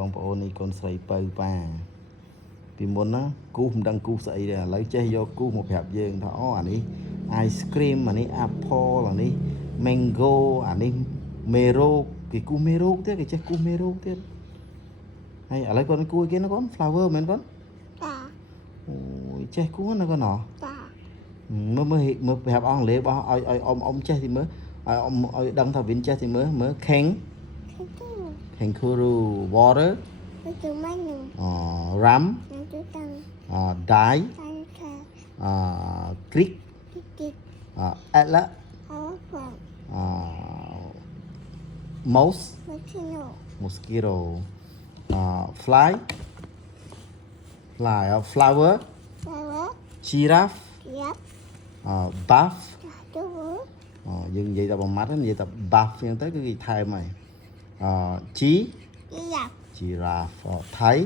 បងប្អូននេះកូនស្រីបើប៉ាពីមុនណាគូមិនដឹងគូស្អីទេឥឡូវចេះយកគូមកប្រាប់យើងថាអូអានេះ ice cream អានេះ apple អានេះ mango អានេះមេរោគគេគូមេរោគទៀតគេចេះគូមេរោគទៀតហើយឥឡូវគាត់គូគេណាកូន flower មែនកូនចាអូយចេះគូណាកូនហ៎ចាមើលប្រាប់អង់គ្លេសបោះឲ្យអ៊ំចេះទីមើលឲ្យដឹងថាវិនចេះទីមើល kangaroo water rum die creek atlas mouse mosquito fly flower giraffe buff យើងនិយាយតែមួយម៉ាត់និយាយតែ buff អញ្ចឹងទៅគឺគេថែមហើយGiraffe Thai